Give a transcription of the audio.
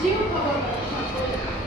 自由ほど。